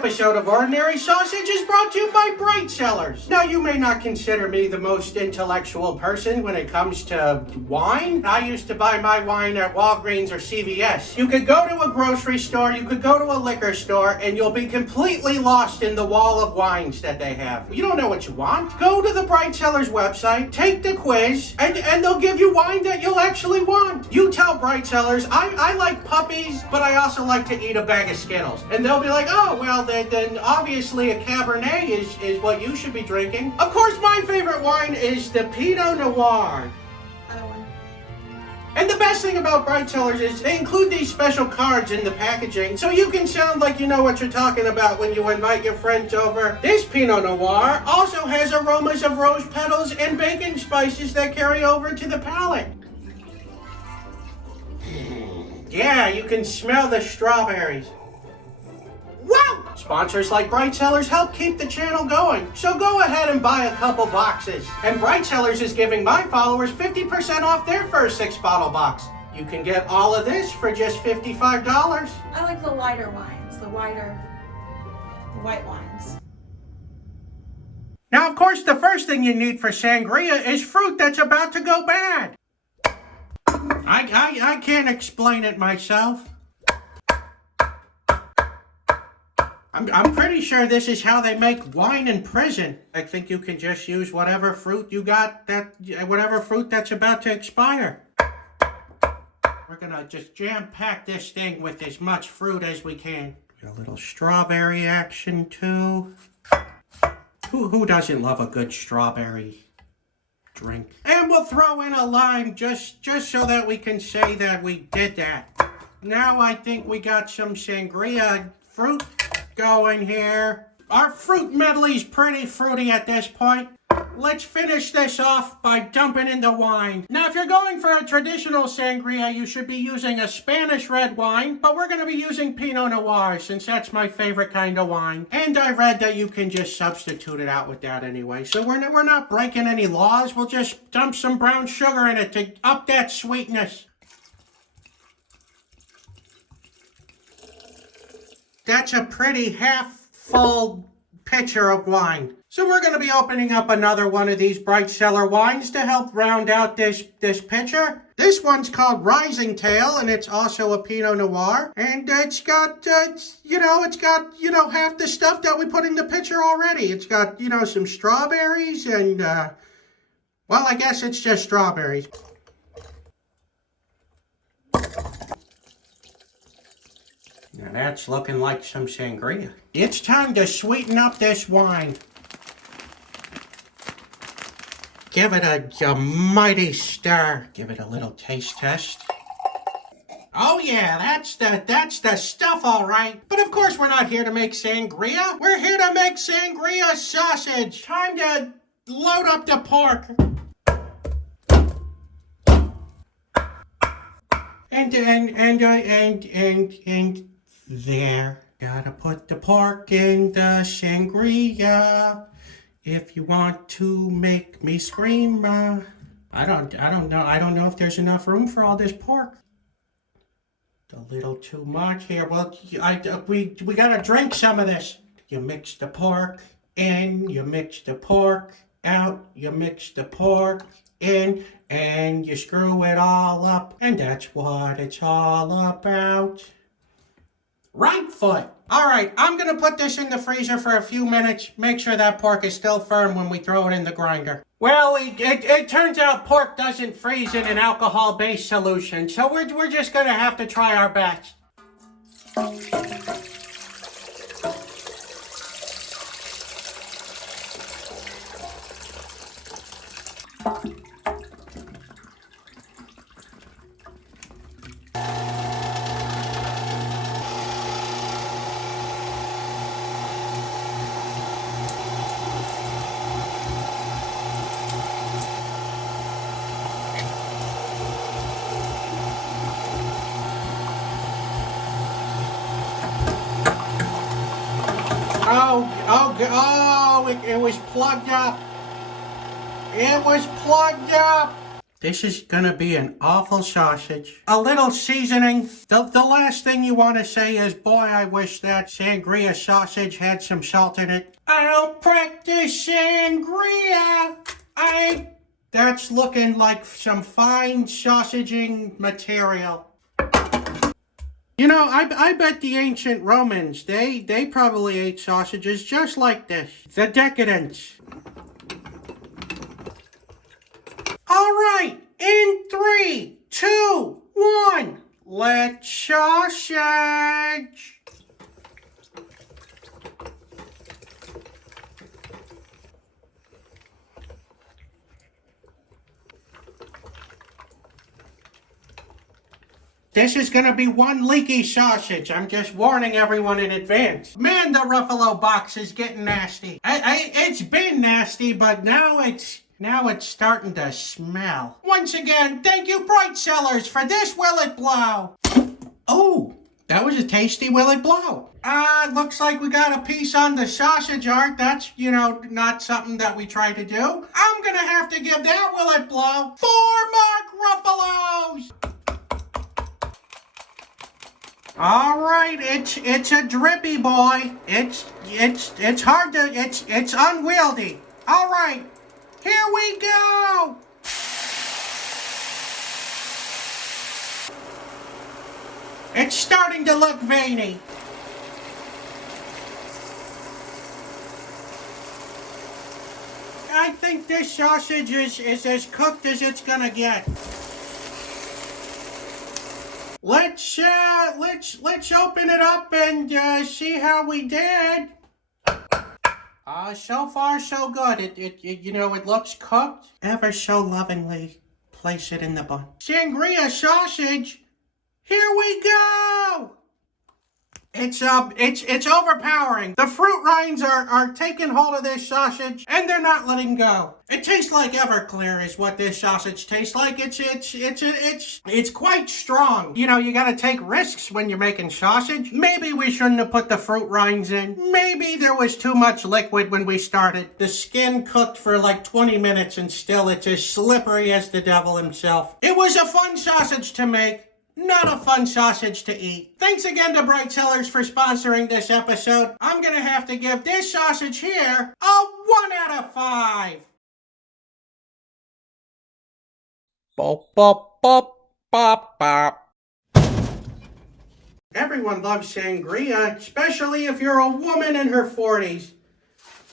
episode of Ordinary Sausage is brought to you by Bright Cellars. Now, you may not consider me the most intellectual person when it comes to wine. I used to buy my wine at Walgreens or CVS. You could go to a grocery store, you could go to a liquor store, and you'll be completely lost in the wall of wines that they have. You don't know what you want? Go to the Bright Cellars website, take the quiz, and they'll give you wine that you'll actually want. You tell Bright Cellars, I like puppies, but I also like to eat a bag of Skittles. And they'll be like, oh, well, then obviously a Cabernet is what you should be drinking. Of course, my favorite wine is the Pinot Noir. And the best thing about Bright Cellars is they include these special cards in the packaging so you can sound like you know what you're talking about when you invite your friends over. This Pinot Noir also has aromas of rose petals and baking spices that carry over to the palate. Yeah, you can smell the strawberries. Wow! Sponsors like Bright Cellars help keep the channel going, so go ahead and buy a couple boxes. And Bright Cellars is giving my followers 50% off their first 6-bottle box. You can get all of this for just $55. I like the lighter wines, the white wines. Now, of course, the first thing you need for sangria is fruit that's about to go bad. I can't explain it myself. I'm pretty sure this is how they make wine in prison. I think you can just use whatever fruit you got, whatever fruit that's about to expire. We're gonna just jam-pack this thing with as much fruit as we can. A little strawberry action too. Who doesn't love a good strawberry drink? And we'll throw in a lime just so that we can say that we did that. Now I think we got some sangria fruit going here. Our fruit medley's pretty fruity at this point. Let's finish this off by dumping in the wine. Now, if you're going for a traditional sangria, you should be using a Spanish red wine, but we're going to be using Pinot Noir since that's my favorite kind of wine. And I read that you can just substitute it out with that anyway. So we're not breaking any laws. We'll just dump some brown sugar in it to up that sweetness. That's a pretty half-full pitcher of wine. So we're going to be opening up another one of these Bright Cellar wines to help round out this pitcher. This one's called Rising Tail, and it's also a Pinot Noir. And it's got, half the stuff that we put in the pitcher already. It's got, some strawberries and, well, I guess it's just strawberries. Now that's looking like some sangria. It's time to sweeten up this wine. Give it a mighty stir. Give it a little taste test. Oh yeah, that's the stuff, all right. But of course we're not here to make sangria. We're here to make Sangria Sausage. Time to load up the pork. And there. Gotta put the pork in the sangria if you want to make me scream. I don't know if there's enough room for all this pork. A little too much here. Well, we gotta drink some of this. You mix the pork in, you mix the pork out, you mix the pork in, and you screw it all up, and that's what it's all about. Right foot. All right, I'm going to put this in the freezer for a few minutes. Make sure that pork is still firm when we throw it in the grinder. Well, it turns out pork doesn't freeze in an alcohol-based solution, so we're just going to have to try our best. Oh, it was plugged up. It was plugged up. This is gonna be an awful sausage. A little seasoning. The last thing you want to say is, boy, I wish that Sangria sausage had some salt in it. I don't practice Sangria. That's looking like some fine sausaging material. You know, I bet the ancient Romans, they probably ate sausages just like this. The decadence. All right, in 3, 2, 1, let's sausage. This is gonna be one leaky sausage. I'm just warning everyone in advance. Man, the Ruffalo box is getting nasty. It's been nasty, but now it's starting to smell. Once again, thank you, Bright Cellars, for this Will It Blow. Oh, that was a tasty Will It Blow. Looks like we got a piece on the sausage art. That's, not something that we try to do. I'm gonna have to give that Will It Blow 4 Mark Ruffalos. All right, it's a drippy boy. It's hard to, it's unwieldy. All right, here we go. It's starting to look veiny. I think this sausage is as cooked as it's gonna get. Let's open it up and see how we did. So far so good. It looks cooked. Ever so lovingly place it in the bun. Sangria sausage. Here we go. It's overpowering. The fruit rinds are taking hold of this sausage and they're not letting go. It tastes like Everclear is what this sausage tastes like. It's quite strong. You gotta take risks when you're making sausage. Maybe we shouldn't have put the fruit rinds in. Maybe there was too much liquid when we started. The skin cooked for like 20 minutes and still it's as slippery as the devil himself. It was a fun sausage to make. Not a fun sausage to eat. Thanks again to Bright Cellars for sponsoring this episode. I'm gonna have to give this sausage here a 1 out of 5. Bop, bop, bop, bop, bop. Everyone loves sangria, especially if you're a woman in her 40s.